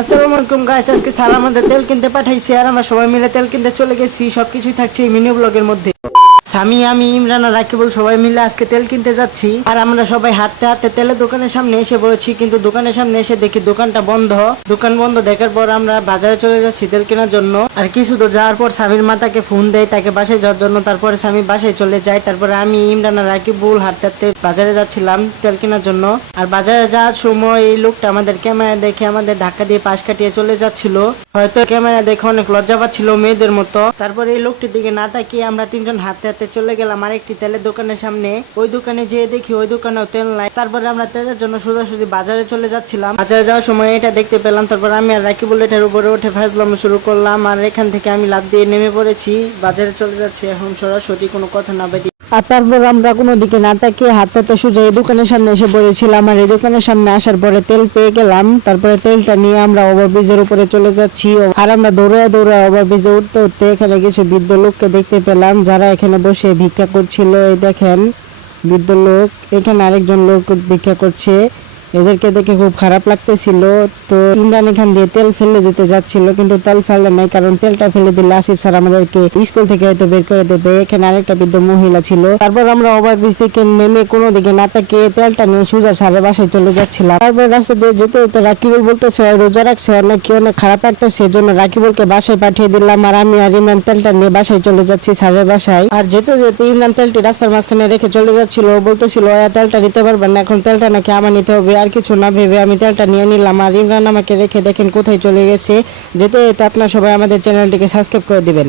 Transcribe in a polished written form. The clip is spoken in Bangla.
আসসালামু আলাইকুম গাইস, আজকে স্যার আমাদের তেল কিনতে পাঠাইছে আর আমরা সবাই মিলে তেল কিনতে চলে গেছি। সবকিছুই থাকছে এই মিনি ব্লগের মধ্যে। স্বামী, আমি, ইমরান আর রাকিবুল সবাই মিলে আজকে তেল কিনতে যাচ্ছি। আর আমরা সবাই হাঁটতে হাঁটতে তেলের দোকানের সামনে এসে পড়েছি, কিন্তু দোকানের সামনে এসে দেখি দোকানটা বন্ধ। দোকান বন্ধ দেখার পর আমরা বাজারে চলে যাচ্ছি তেল কেনার জন্য। আর কিছু তো যাওয়ার পর স্বামীর মাতাকে ফোন দেয় তাকে বাসায় যাওয়ার জন্য। তারপরে স্বামী বাসায় চলে যায়। তারপরে আমি, ইমরান আর রাকিবুল হাঁটতে হাঁটতে বাজারে যাচ্ছিলাম তেল কেনার জন্য। আর বাজারে যাওয়ার সময় এই লোকটা আমাদের ক্যামেরা দেখে আমাদের ধাক্কা দিয়ে পাশ কাটিয়ে চলে যাচ্ছিল। হয়তো ক্যামেরা দেখে অনেক লজ্জা পাচ্ছিল মেয়েদের মতো। তারপরে এই লোকটির দিকে না তাকিয়ে আমরা তিনজন হাঁটতে হাঁটতে চলে গেলাম আরেকটি তেলের দোকানের সামনে। ওই দোকানে যেয়ে দেখি ওই দোকানেও তেল নাই। তারপরে আমরা তেলের জন্য সোজাসুজি বাজারে চলে যাচ্ছিলাম। বাজারে যাওয়ার সময় এটা দেখতে পেলাম। তারপর আমি আর রাকিবুল এটার উপরে উঠে ফাজলামো শুরু করলাম। আর এখান থেকে আমি লাফ দিয়ে নেমে পড়েছি। বাজারে চলে যাচ্ছি এখন সরাসরি, কোনো কথা না বেরিয়ে। আর তারপর আমরা কোনো দিকে না তাকিয়ে হাঁটতে হাঁটতে সোজা এই দোকানের সামনে এসে পড়েছিলাম। আর এই দোকানের সামনে আসার পরে তেল পেয়ে গেলাম। তারপরে তেলটা নিয়ে আমরা ওভারব্রিজের উপরে চলে যাচ্ছি। আর আমরা দৌড়ে দৌড়ে ওভারব্রিজে উঠতে উঠতে এখানে কিছু বৃদ্ধ লোককে দেখতে পেলাম, যারা এখানে বসে ভিক্ষা করছিল। এই দেখেন বৃদ্ধ লোক, এখানে আরেকজন লোক ভিক্ষা করছে। এদেরকে দেখে খুব খারাপ লাগতেছিল। তো ইমরান এখান দিয়ে তেল ফেলে দিতে যাচ্ছিল, কিন্তু তেল ফেলে নাই, কারণ তেলটা ফেলে দিলে আসিফ স্যার আমাদেরকে স্কুল থেকে হয়তো বের করে দেবে। এখানে আরেকটা বৃদ্ধ মহিলা ছিল। তারপর আমরা ওভারব্রিজ থেকে নেমে কোনো দিকে না তাকিয়ে তেলটা নিয়ে সোজা স্যারের বাসায় চলে যাচ্ছিলাম। তারপর রাস্তা দিয়ে যেতে যেতে রাকিবুল বলতেছে রোজা রাখছে, অনেক অনেক খারাপ লাগতেছে, এজন্য রাকিবুলকে বাসায় পাঠিয়ে দিলাম। আর আমি আর ইমরান তেলটা নিয়ে বাসায় চলে যাচ্ছি স্যারের বাসায়। আর যেতে যেতে ইমরান তেলটি রাস্তার মাঝখানে রেখে চলে যাচ্ছিল। বলতেছিল তেলটা নিতে পারবেন না, এখন তেলটা নাকি আমার নিতে হবে। আর কিছু না ভেবে আমি তেলটা নিয়ে নিলাম। আর ইমরান আমাকে রেখে দেখেন কোথায় চলে গেছে। যেতে যেতে আপনার সবাই আমাদের চ্যানেলটিকে সাবস্ক্রাইব করে দিবেন।